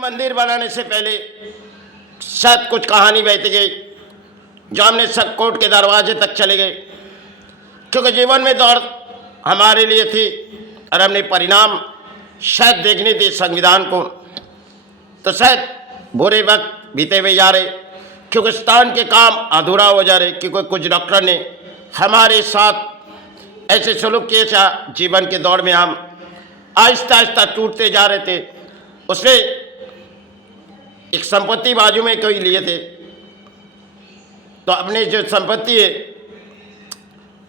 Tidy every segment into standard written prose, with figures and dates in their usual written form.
मंदिर बनाने से पहले शायद कुछ कहानी बहती गई जो हमने सब कोर्ट के दरवाजे तक चले गए, क्योंकि जीवन में दौड़ हमारे लिए थी और हमने परिणाम शायद देखनी थी संविधान को। तो शायद बुरे वक्त बीते हुए जा रहे, क्योंकि स्थान के काम अधूरा हो जा रहे, क्योंकि कुछ डॉक्टर ने हमारे साथ ऐसे सलूक किए था। जीवन के दौर में हम आहिस्ता आहिस्ता टूटते जा रहे थे। उसने एक संपत्ति बाजू में कोई लिए थे, तो अपने जो संपत्ति है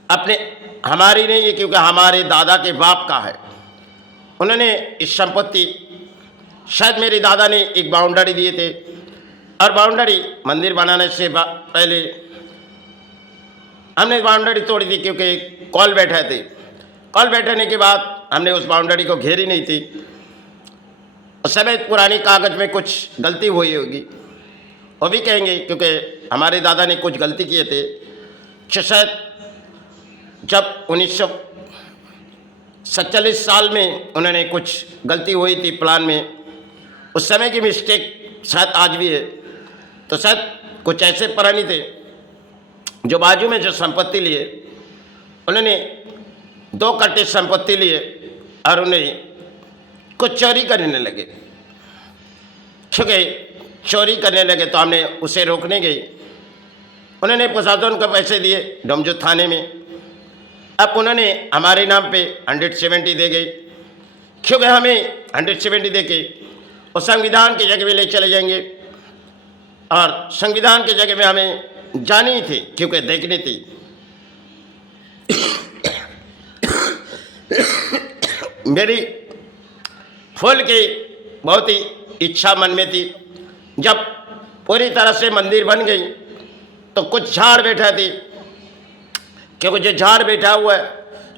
अपने हमारी नहीं है, क्योंकि हमारे दादा के बाप का है। उन्होंने इस संपत्ति शायद मेरे दादा ने एक बाउंड्री दिए थे, और बाउंड्री मंदिर बनाने से पहले हमने बाउंड्री तोड़ी थी, क्योंकि कॉल बैठे थे। कॉल बैठने के बाद हमने उस बाउंड्री को घेरी नहीं थी। उस समय पुरानी कागज में कुछ गलती हुई होगी, वो भी कहेंगे, क्योंकि हमारे दादा ने कुछ गलती किए थे। शायद जब 1947 साल में उन्होंने कुछ गलती हुई थी प्लान में, उस समय की मिस्टेक शायद आज भी है। तो शायद कुछ ऐसे प्राणी थे जो बाजू में जो संपत्ति लिए, उन्होंने 2 कट्टे संपत्ति लिए और उन्हें कुछ चोरी करने लगे। क्योंकि चोरी करने लगे तो हमने उसे रोकने गई। उन्होंने प्रशासन को पैसे दिए डोमजो थाने में। अब उन्होंने हमारे नाम पे 170 दे गए, क्योंकि हमें 170 दे के वो संविधान की जगह में ले चले जाएंगे, और संविधान की जगह में हमें जानी ही थी, क्योंकि देखनी थी। मेरी फूल की बहुत ही इच्छा मन में थी। जब पूरी तरह से मंदिर बन गई तो कुछ झाड़ बैठा थी, क्योंकि जो झाड़ बैठा हुआ है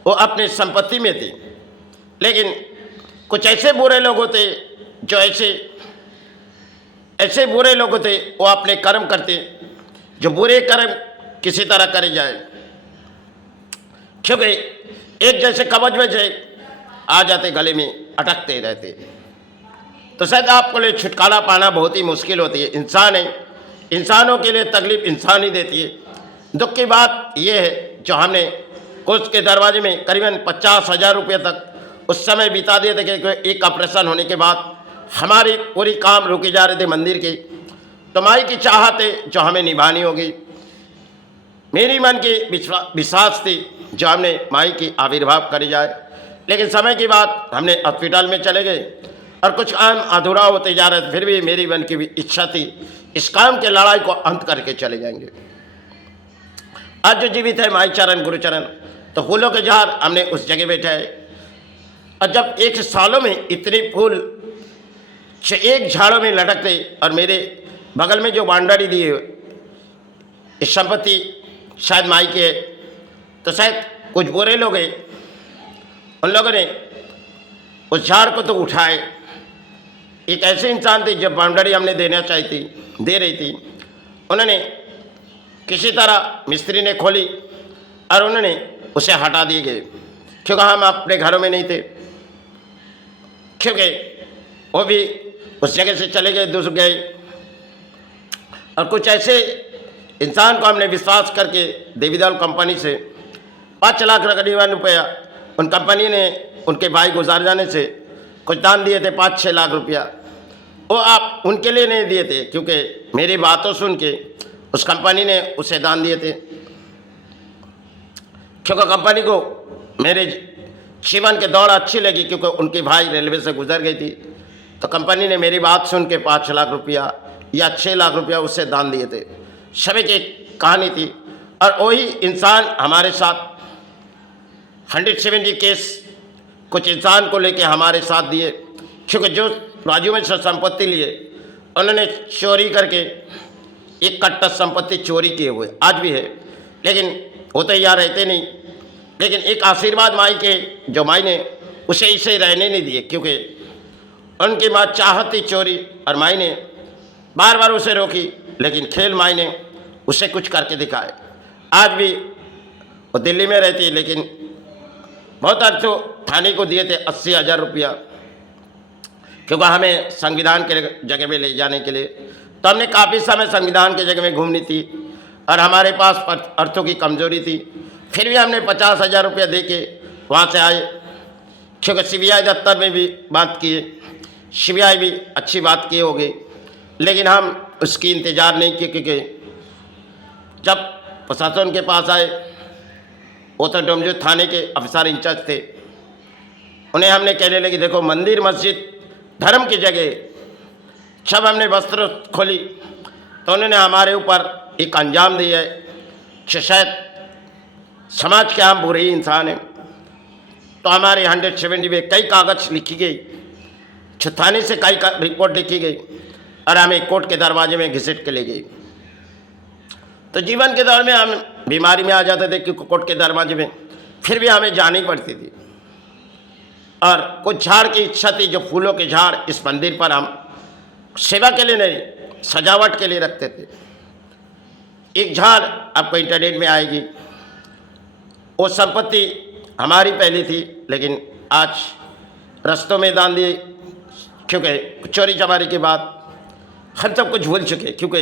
वो अपनी संपत्ति में थी। लेकिन कुछ ऐसे बुरे लोग होते जो ऐसे बुरे लोग होते, वो अपने कर्म करते, जो बुरे कर्म किसी तरह करे जाए, क्योंकि एक जैसे कवच में से आ जाते, गले में अटकते रहते। तो शायद आपको लिए छुटकारा पाना बहुत ही मुश्किल होती है। इंसान है, इंसानों के लिए तकलीफ इंसान ही देती है। दुख की बात यह है जो हमने कोर्ट के दरवाजे में करीबन 50,000 रुपये तक उस समय बिता दिए थे, क्योंकि एक ऑपरेशन होने के बाद हमारी पूरी काम रुकी जा रहे थे मंदिर की। तो माई की चाहत है जो हमें निभानी होगी। मेरी मन की विश्वास थी जो हमने माई की आविर्भाव करी जाए। लेकिन समय की बात हमने हॉस्पिटल में चले गए और कुछ काम अधूरा होते जा रहे थे। फिर भी मेरी मन की इच्छा थी इस काम के लड़ाई को अंत करके चले जाएंगे। आज जो जीवित है माई चरण गुरुचरण, तो फूलों के झाड़ हमने उस जगह बैठा है। और जब एक सालों में इतने फूल एक झाड़ों में लटकते, और मेरे बगल में जो बाउंड्री दी है इस संपत्ति शायद माई की है, तो शायद कुछ बुरे लोग हैं, उन लोगों ने उस झाड़ को तो उठाए। एक ऐसे इंसान थे जब बाउंड्री हमने देना चाहिए थी, दे रही थी, उन्होंने किसी तरह मिस्त्री ने खोली और उन्होंने उसे हटा दिए गए, क्योंकि हम अपने घरों में नहीं थे। क्योंकि वो भी उस जगह से चले गए, दूसरे गए। और कुछ ऐसे इंसान को हमने विश्वास करके देवीदाल कंपनी से 5 लाख करीबन रुपया उन कंपनी ने उनके भाई गुजार जाने से कुछ दान दिए थे, 5-6 लाख रुपया। वो आप उनके लिए नहीं दिए थे, क्योंकि मेरी बातों सुन के उस कंपनी ने उसे दान दिए थे। क्योंकि कंपनी को मेरे जीवन के दौर अच्छी लगी, क्योंकि उनके भाई रेलवे से गुजर गई थी। तो कंपनी ने मेरी बात सुन के 5 लाख रुपया या 6 लाख रुपया उससे दान दिए थे। समय की कहानी थी। और वही इंसान हमारे साथ 170 केस कुछ इंसान को लेके हमारे साथ दिए, क्योंकि जो बाजू में संपत्ति लिए उन्होंने चोरी करके एक कट्टा संपत्ति चोरी किए हुए आज भी है। लेकिन वो तो यहाँ रहते नहीं। लेकिन एक आशीर्वाद माई के, जो माई ने उसे इसे रहने नहीं दिए, क्योंकि उनकी माँ चाहती चोरी, और माई ने बार बार उसे रोकी। लेकिन खेल माई ने उसे कुछ करके दिखाए। आज भी वो दिल्ली में रहती, लेकिन बहुत अर्थ थाने को दिए थे 80,000 रुपया। क्योंकि हमें संविधान के जगह में ले जाने के लिए, तो हमने काफ़ी समय संविधान के जगह में घूमनी थी और हमारे पास अर्थों की कमज़ोरी थी। फिर भी हमने 50,000 रुपया दे के वहाँ से आए, क्योंकि सीबीआई दफ्तर में भी बात किए, सीबीआई भी अच्छी बात किए होगी, लेकिन हम उसकी इंतज़ार नहीं किए, क्योंकि जब प्रशासन के पास आए, वो तो डोमजू थाने के अफसर इंचार्ज थे, उन्हें हमने कहने लगे देखो मंदिर मस्जिद धर्म की जगह, जब हमने वस्त्र खोली तो उन्होंने हमारे ऊपर एक अंजाम दिया है कि शायद समाज के हम बुरे इंसान हैं। तो हमारे 170 में कई कागज़ लिखी गई, थाने से कई रिपोर्ट लिखी गई और हमें कोर्ट के दरवाजे में घिसट के ले गई। तो जीवन के दौर में हम बीमारी में आ जाते थे क्योंकि कोर्ट के दरवाजे में, फिर भी हमें जानी पड़ती थी। और कुछ झाड़ की इच्छा थी, जो फूलों के झाड़ इस मंदिर पर हम सेवा के लिए नहीं, सजावट के लिए रखते थे। एक झाड़ आपको इंटरनेट में आएगी, वो संपत्ति हमारी पहले थी, लेकिन आज रस्तों में दान दिए, क्योंकि चोरी चमारी के बाद हम सब कुछ भूल चुके, क्योंकि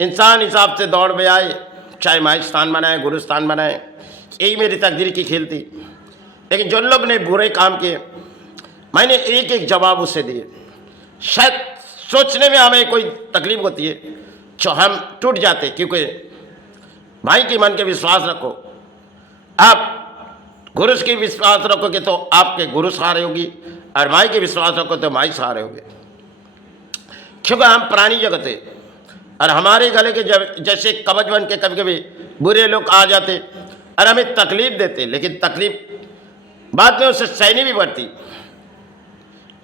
इंसान हिसाब से दौड़ में आए, चाहे माई स्थान बनाए, गुरु स्थान बनाए, यही मेरी तकदीर की खेल थी। लेकिन जो लोग ने बुरे काम किए, मैंने एक एक जवाब उससे दिए। शायद सोचने में हमें कोई तकलीफ होती है, जो हम टूट जाते, क्योंकि भाई के मन के विश्वास रखो, आप गुरु की विश्वास रखोगे तो आपके गुरु सहारे होगी, और माई के विश्वास रखो तो माई सहारे होगे। क्योंकि हम प्राणी जगत है और हमारे गले के जैसे कवच बन के कभी कभी बुरे लोग आ जाते और हमें तकलीफ देते, लेकिन तकलीफ बाद में उसे सहनी भी पड़ती।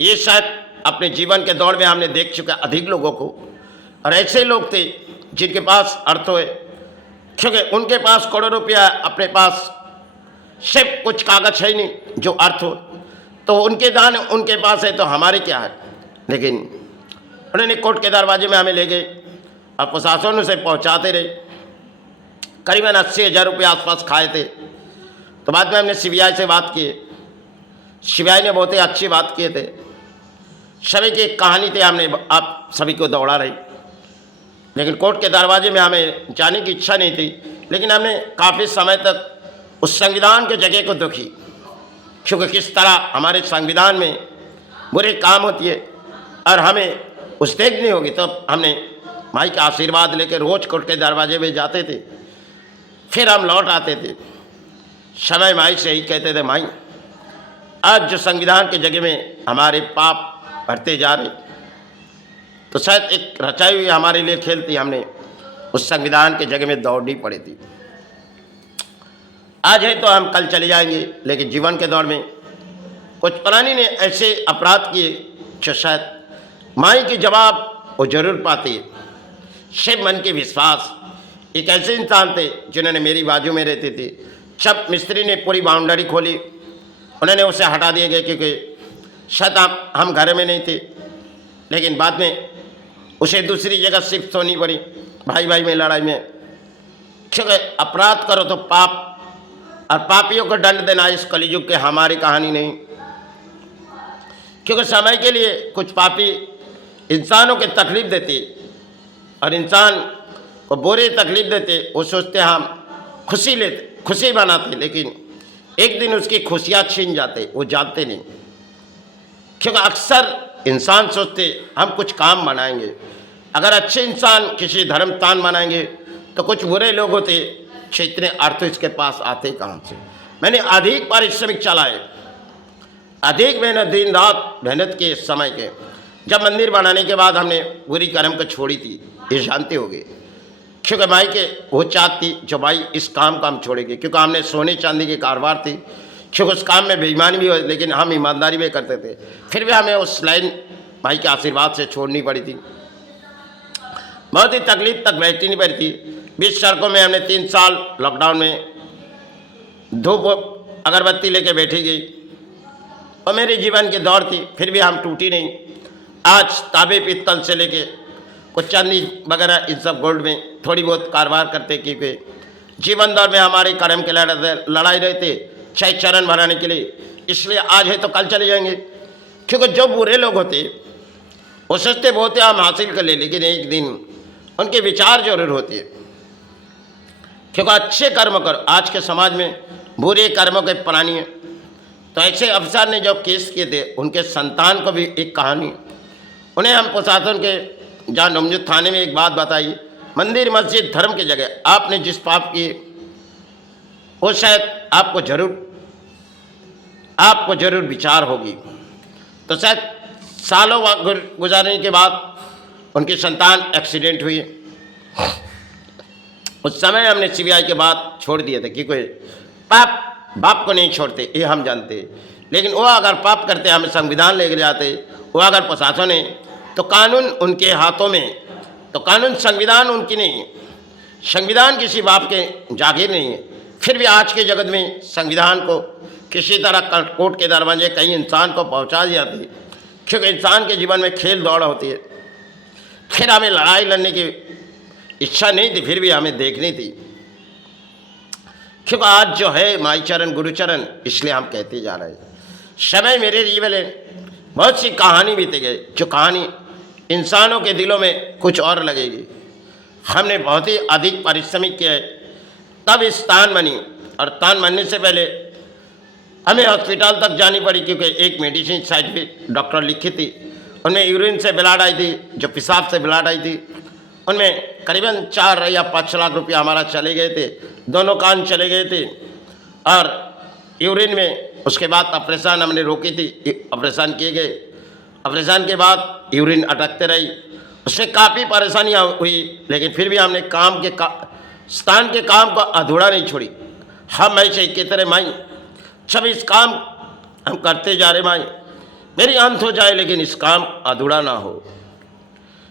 ये शायद अपने जीवन के दौर में हमने देख चुका अधिक लोगों को, और ऐसे लोग थे जिनके पास अर्थ है, क्योंकि उनके पास करोड़ों रुपया, अपने पास सिर्फ कुछ कागज है नहीं जो अर्थ हो, तो उनके दान उनके पास है तो हमारे क्या है। लेकिन उन्होंने कोर्ट के दरवाजे में हमें ले गए और प्रशासन उसे पहुंचाते रहे, करीबन 80,000 रुपये आसपास खाए थे। तो बाद में हमने सीबीआई से बात की, सीबीआई ने बहुत ही अच्छी बात किए थे, सभी की कहानी थी, हमने आप सभी को दौड़ा रही। लेकिन कोर्ट के दरवाजे में हमें जाने की इच्छा नहीं थी, लेकिन हमने काफ़ी समय तक उस संविधान के जगह को दुखी, क्योंकि किस तरह हमारे संविधान में बुरे काम होती है और हमें उस देखनी होगी। तो हमने माई का आशीर्वाद लेकर रोज कोर्ट के दरवाजे में जाते थे, फिर हम लौट आते थे। समय माई से ही कहते थे, माई आज जो संविधान के जगह में हमारे पाप बढ़ते जा रहे, तो शायद एक रचाई हुई हमारे लिए खेल थी, हमने उस संविधान के जगह में दौड़नी पड़ी थी। आज है तो हम कल चले जाएंगे, लेकिन जीवन के दौर में कुछ प्राणी ने ऐसे अपराध किए जो शायद माई के जवाब वो जरूर पाते। शिव मन के विश्वास एक ऐसे इंसान थे जिन्होंने मेरी बाजू में रहते थे। जब मिस्त्री ने पूरी बाउंड्री खोली, उन्होंने उसे हटा दिए गए, क्योंकि शायद हम घर में नहीं थे, लेकिन बाद में उसे दूसरी जगह शिफ्ट होनी पड़ी, भाई भाई में लड़ाई में। क्योंकि अपराध करो तो पाप, और पापियों को दंड देना इस कलियुग के हमारी कहानी नहीं, क्योंकि समय के लिए कुछ पापी इंसानों के तकलीफ देते और इंसान को बुरी तकलीफ देते। वो सोचते हम खुशी लेते, खुशी बनाते, लेकिन एक दिन उसकी खुशियाँ छीन जाते, वो जानते नहीं। क्योंकि अक्सर इंसान सोचते हम कुछ काम बनाएंगे, अगर अच्छे इंसान किसी धर्म स्थान बनाएंगे तो कुछ बुरे लोग होते, इतने अर्थ इसके पास आते कहाँ से। मैंने अधिक पारिश्रमिक चलाए, अधिक मेहनत, दिन रात मेहनत के समय के, जब मंदिर बनाने के बाद हमने बुरी कर्म को छोड़ी थी, ये जानते होंगे। क्योंकि माई के वो चाहत थी जो भाई इस काम को हम छोड़ेंगे, क्योंकि हमने सोने चांदी के कारोबार थी, क्योंकि उस काम में बेईमानी भी हो, लेकिन हम ईमानदारी में करते थे। फिर भी हमें उस लाइन भाई के आशीर्वाद से छोड़नी पड़ी थी, बहुत ही तकलीफ तक बैठनी पड़ी थी। बीच सड़कों में हमने 3 साल लॉकडाउन में धूप अगरबत्ती लेके बैठी गई, और मेरे जीवन की दौड़ थी, फिर भी हम टूटी नहीं। आज तांबे पीतल से लेके कुछ चांदी वगैरह इन सब गोल्ड में थोड़ी बहुत कारोबार करते, क्योंकि जीवन दौर में हमारे कर्म के लड़ाई रहते, चाहे चरण भराने के लिए। इसलिए आज है तो कल चले जाएंगे, क्योंकि जो बुरे लोग होते वो सोचते बहुत हम हासिल कर ले, लेकिन एक दिन उनके विचार जरूर होते हैं। क्योंकि अच्छे कर्म करो, आज के समाज में बुरे कर्मों के प्राणी हैं। तो ऐसे अफसर ने जो केस किए थे उनके संतान को भी एक कहानी, उन्हें हम प्रशासन के जहाँ नमजूद थाने में एक बात बताई, मंदिर मस्जिद धर्म की जगह आपने जिस पाप किए वो शायद आपको जरूर विचार होगी। तो शायद सालों गुजारने के बाद उनकी संतान एक्सीडेंट हुई। उस समय हमने सीबीआई के बाद छोड़ दिए थे, क्योंकि पाप बाप को नहीं छोड़ते ये हम जानते, लेकिन वो अगर पाप करते हमें संविधान लेके जाते, वो अगर प्रशासन है तो कानून उनके हाथों में, तो कानून संविधान उनकी नहीं है, संविधान किसी बाप के जागीर नहीं है। फिर भी आज के जगत में संविधान को किसी तरह कोर्ट के दरवाजे कहीं इंसान को पहुंचा दिया जाती, क्योंकि इंसान के जीवन में खेल दौड़ होती है। फिर हमें लड़ाई लड़ने की इच्छा नहीं थी, फिर भी हमें देखनी थी, क्योंकि आज जो है माई चरण गुरुचरण, इसलिए हम कहते जा रहे हैं। समय मेरे जीवन में बहुत सी कहानी बीते गए, जो कहानी इंसानों के दिलों में कुछ और लगेगी। हमने बहुत ही अधिक परिश्रमिक किया है, तब इस तान बनी, और तान बनने से पहले हमें हॉस्पिटल तक जानी पड़ी, क्योंकि एक मेडिसिन सर्टिफिकेट डॉक्टर लिखी थी, उनमें यूरिन से ब्लड आई थी, जो पेशाब से ब्लड आई थी, उनमें करीबन 4 या 5 लाख रुपया हमारा चले गए थे, दोनों कान चले गए थे। और यूरिन में उसके बाद ऑपरेशन हमने रोकी थी, ऑपरेशन किए गए, ऑपरेशन के बाद यूरिन अटकते रही, उससे काफ़ी परेशानियाँ हुई, लेकिन फिर भी हमने स्थान के काम को अधूरा नहीं छोड़ी। हम ऐसे की तरह माई 26 काम हम करते जा रहे, माई मेरी अंत हो जाए लेकिन इस काम अधूरा ना हो।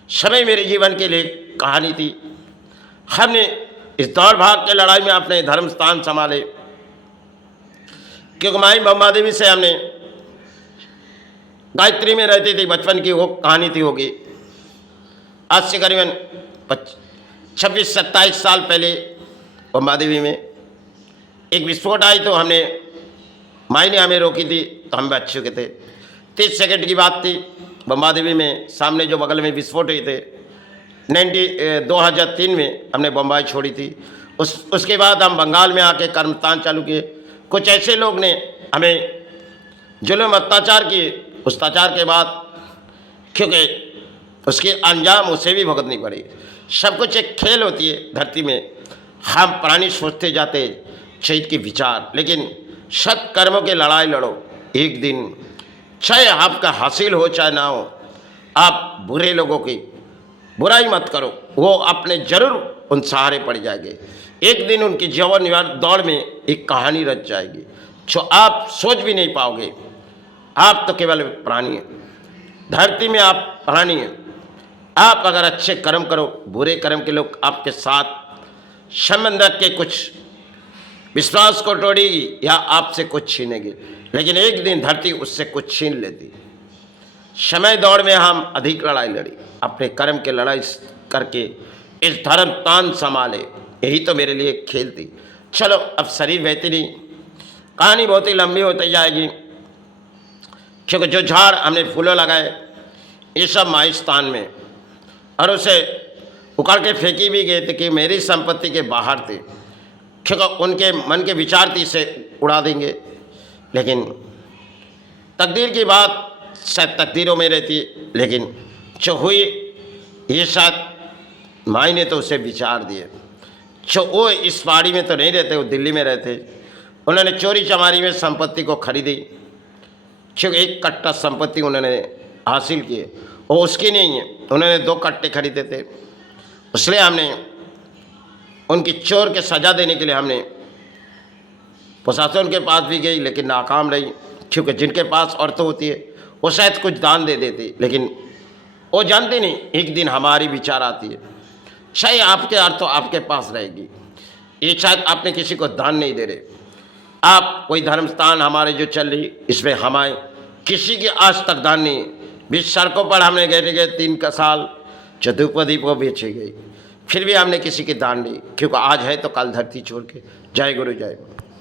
समय मेरे जीवन के लिए कहानी थी। हमने इस दौड़ भाग के लड़ाई में अपने धर्म स्थान संभाले, क्योंकि माई बम्बा देवी से हमने गायत्री में रहती थी, बचपन की वो कहानी थी होगी। आज से करीबन 26-27 साल पहले बम्बा देवी में एक विस्फोट आई, तो हमने माई ने हमें रोकी थी, तो हम बच चुके थे। 30 सेकंड की बात थी, बम्बा देवी में सामने जो बगल में विस्फोट हुए थे। 2003 में हमने बम्बई छोड़ी थी। उसके बाद हम बंगाल में आके कर्मस्थान चालू किए। कुछ ऐसे लोग ने हमें जुल्म अत्याचार किए, उस अत्याचार के बाद क्योंकि उसके अंजाम उसे भी भुगतनी पड़ी। सब कुछ एक खेल होती है धरती में, हम प्राणी सोचते जाते शहीद के विचार, लेकिन सत कर्मों के लड़ाई लड़ो, एक दिन चाहे आपका हासिल हो चाहे ना हो, आप बुरे लोगों की बुराई मत करो, वो अपने जरूर उन सहारे पड़ जाएंगे। एक दिन उनकी जीवन दौड़ में एक कहानी रच जाएगी जो आप सोच भी नहीं पाओगे। आप तो केवल प्राणी हैं, धरती में आप प्राणी हैं। आप अगर अच्छे कर्म करो, बुरे कर्म के लोग आपके साथ संबंध रख के कुछ विश्वास को तोड़ेगी या आपसे कुछ छीनेगी, लेकिन एक दिन धरती उससे कुछ छीन लेती। समय दौड़ में हम अधिक लड़ाई लड़ी, अपने कर्म के लड़ाई करके इस धर्म तान संभाले, यही तो मेरे लिए खेल थी। चलो अब शरीर बहती नहीं, कहानी बहुत ही लंबी होती जाएगी, क्योंकि जो झाड़ हमने फूलों लगाए ये सब माइस्थान में, और उसे उखाड़ के फेंकी भी गए थे कि मेरी संपत्ति के बाहर थे, क्योंकि उनके मन के विचार थी इसे उड़ा देंगे। लेकिन तकदीर की बात शायद तकदीरों में रहती है, लेकिन जो हुई ये शायद माई ने तो उसे विचार दिए। जो वो इस पहाड़ी में तो नहीं रहते, वो दिल्ली में रहते, उन्होंने चोरी चमारी में संपत्ति को खरीदी, क्योंकि एक कट्टा संपत्ति उन्होंने हासिल की, वो उसकी नहीं है, उन्होंने 2 कट्टे खरीदे थे। इसलिए हमने उनकी चोर के सज़ा देने के लिए हमने प्रशासन के पास भी गई, लेकिन नाकाम रही, क्योंकि जिनके पास अर्थ होती है वो शायद कुछ दान दे देती, लेकिन वो जानते नहीं एक दिन हमारी विचार आती है, शायद आपके अर्थ तो आपके पास रहेगी, ये शायद आपने किसी को दान नहीं दे रहे। आप कोई धर्म स्थान हमारे जो चल रही इसमें हमारे किसी की आज तक दान नहीं। 20 सड़कों पर हमने गए 3 का साल चतुपदी को बेची गई, फिर भी हमने किसी की दान नहीं, क्योंकि आज है तो कल धरती छोड़ के। जय गुरु जय।